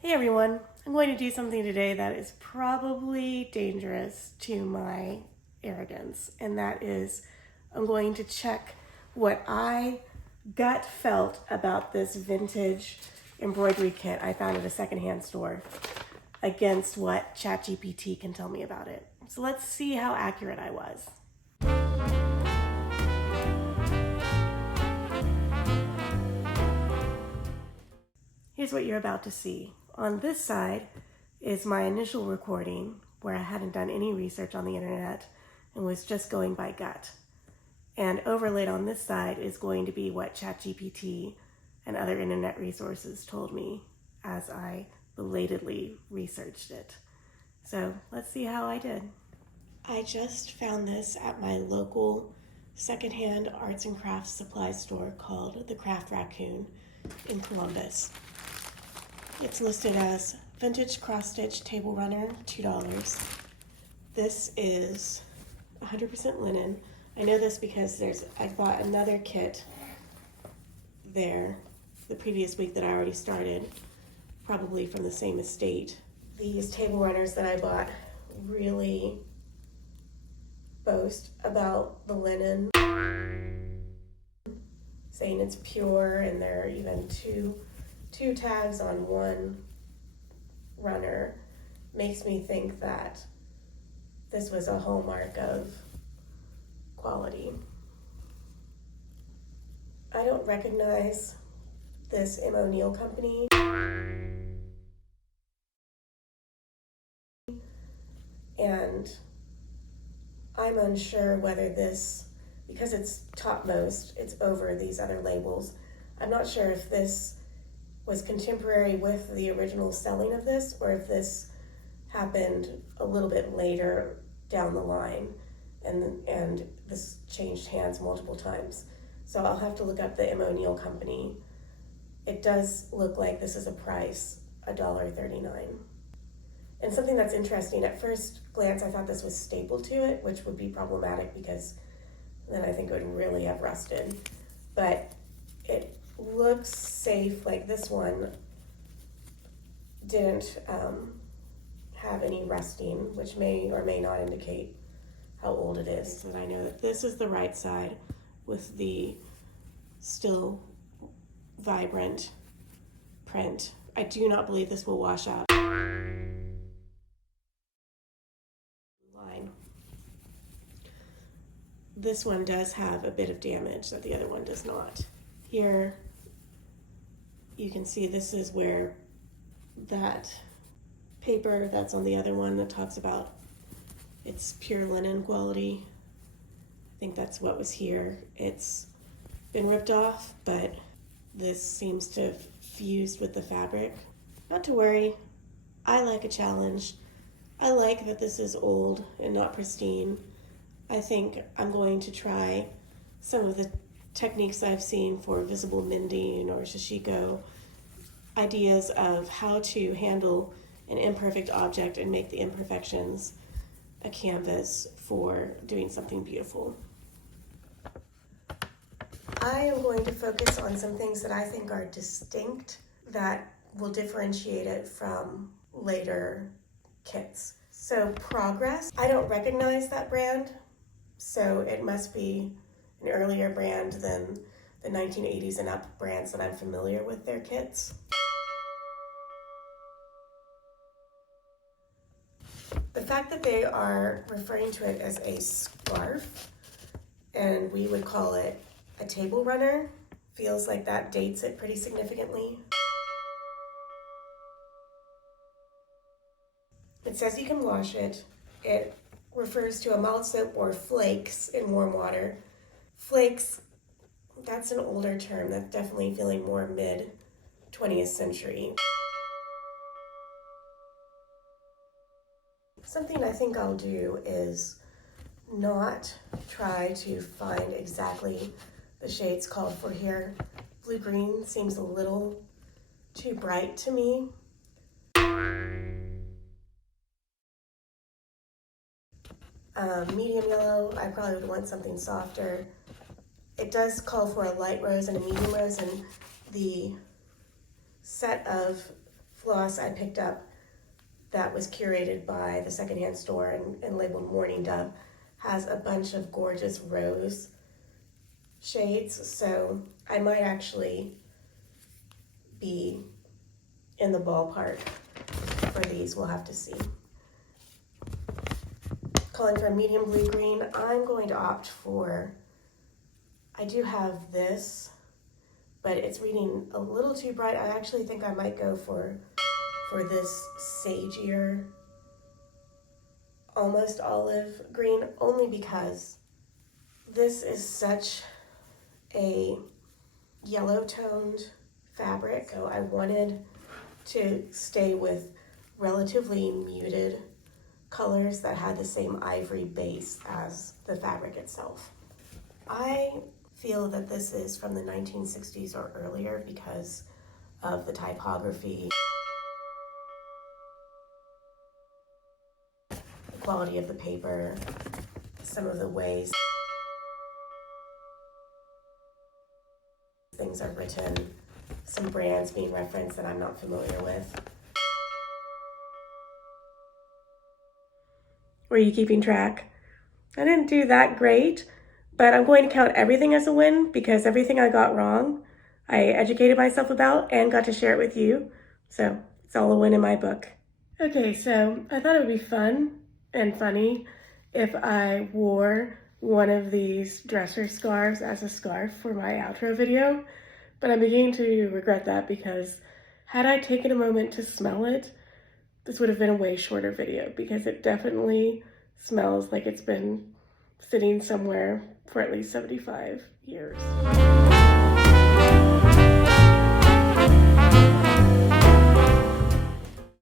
Hey everyone, I'm going to do something today that is probably dangerous to my arrogance, and that is I'm going to check what I gut felt about this vintage embroidery kit I found at a secondhand store against what ChatGPT can tell me about it. So let's see how accurate I was. Here's what you're about to see. On this side is my initial recording where I hadn't done any research on the internet and was just going by gut. And overlaid on this side is going to be what ChatGPT and other internet resources told me as I belatedly researched it. So let's see how I did. I just found this at my local secondhand arts and crafts supply store called the Craft Raccoon in Columbus. It's listed as vintage cross-stitch table runner, $2. This is 100% linen. I know this because I bought another kit there the previous week that I already started, probably from the same estate. These table runners that I bought really boast about the linen, saying it's pure, and there are even two tags on one runner. Makes me think that this was a hallmark of quality. I don't recognize this M. O'Neill company, and I'm unsure whether this, because it's topmost, it's over these other labels, I'm not sure if this was contemporary with the original selling of this, or if this happened a little bit later down the line, and this changed hands multiple times. So I'll have to look up the M. O'Neill company. It does look like this is a price, $1.39. And something that's interesting, at first glance I thought this was stapled to it, which would be problematic because then I think it would really have rusted. But it looks safe. Like this one didn't have any rusting, which may or may not indicate how old it is. And I know that this is the right side with the still vibrant print. I do not believe this will wash out. Line. This one does have a bit of damage that the other one does not. Here you can see this is where that paper that's on the other one that talks about it's pure linen quality, I think that's what was here. It's been ripped off, but this seems to have fused with the fabric. Not to worry, I like a challenge. I like that this is old and not pristine. I think I'm going to try some of the techniques I've seen for visible mending or shishiko, ideas of how to handle an imperfect object and make the imperfections a canvas for doing something beautiful. I am going to focus on some things that I think are distinct that will differentiate it from later kits. So Progress, I don't recognize that brand, so it must be an earlier brand than the 1980s and up brands that I'm familiar with their kits. The fact that they are referring to it as a scarf, and we would call it a table runner, feels like that dates it pretty significantly. It says you can wash it. It refers to a mild soap or flakes in warm water. Flakes, that's an older term. That's definitely feeling more mid-20th century. Something I think I'll do is not try to find exactly the shades called for here. Blue-green seems a little too bright to me. Medium yellow, I probably would want something softer. It does call for a light rose and a medium rose, and the set of floss I picked up that was curated by the secondhand store and labeled Morning Dove has a bunch of gorgeous rose shades, so I might actually be in the ballpark for these. We'll have to see. Calling for a medium blue green, I'm going to opt for, I do have this, but it's reading a little too bright. I actually think I might go for this sagier, almost olive green, only because this is such a yellow toned fabric. So I wanted to stay with relatively muted colors that had the same ivory base as the fabric itself. I feel that this is from the 1960s or earlier because of the typography, the quality of the paper, some of the ways things are written, some brands being referenced that I'm not familiar with. Were you keeping track? I didn't do that great, but I'm going to count everything as a win because everything I got wrong, I educated myself about and got to share it with you. So it's all a win in my book. Okay, so I thought it would be fun and funny if I wore one of these dresser scarves as a scarf for my outro video, but I'm beginning to regret that because had I taken a moment to smell it, this would have been a way shorter video because it definitely smells like it's been sitting somewhere for at least 75 years.